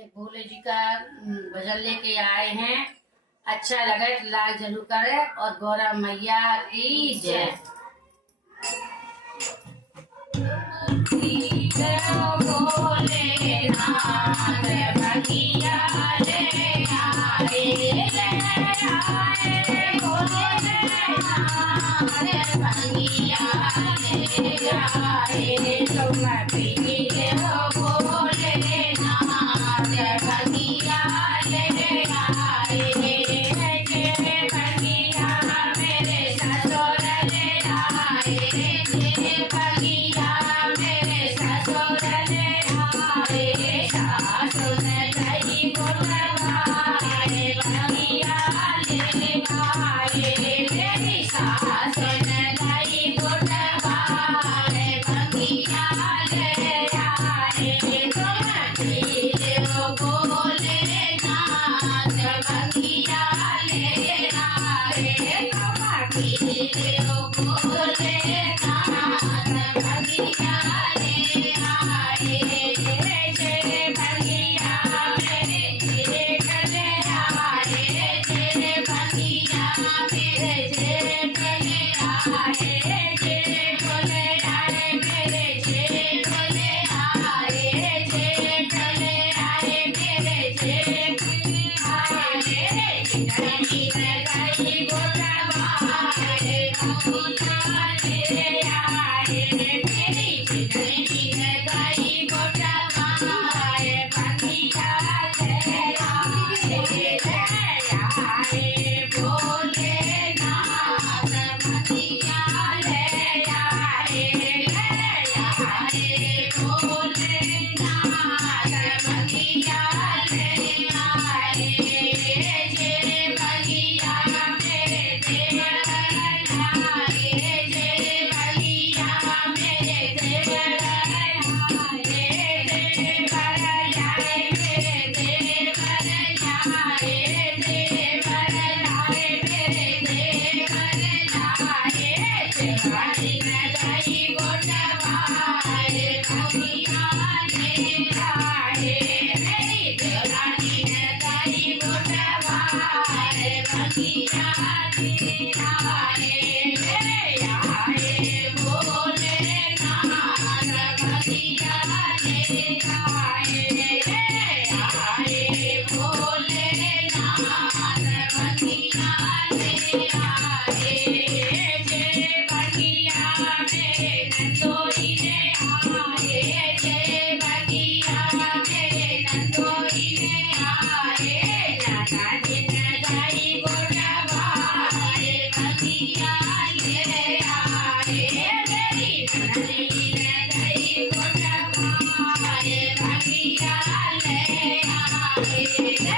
एक भोले जी का भजन लेके आए हैं। अच्छा लगे तो लाइक जरूर करें और गौरा मैया की जय। भोले नाथ भगिया ले आए भोले नाथ भगिया ले आए तुम पी हो भोले नाथ भगिया ले आए भगिया मेरे ससुर ले आए भगिया मेरे ससुर ले आए सासुर गई बोलवाए भगिया ले आए मेरी सासुर गई बोलवाए भगिया ले आए तुम पीर हो भोले नाथ भगिया ले आए तुम पीर हो भोले नाथ भगिया ले आए जय भगिया मेरे जेठ ले आए जय भगिया मेरे जेठ ले आए जेठ ले आए मेरे जेठ ले आए जेठ ले आए मेरे जेठ आए जितनी गई गोलवाए भगिया ले आए मेरी जितनी गई गोलवाए भगिया ले आए भोले नाथ भगिया ले आए भोले नाथ भगिया ले आए जय भगिया मेरे देवर आए जय भगिया मेरे देवर आए देवर आए मेरे देवर आए देवर आए मेरे देवर आए जवानी में गई गोटवाए भगिया ले आए मेरी देवरानी में गई गोटवाए भगिया ले आए भोले नाथ भगिया ले आए भोले नाथ भगिया ले आए जय भगिया मेरे नंदोई ले आए जय भगिया मेरे नंदोई ले आए जाना दिन गई गोलवाए भगिया ले आए मेरी नंदी गई गोलवाए भगिया ले आए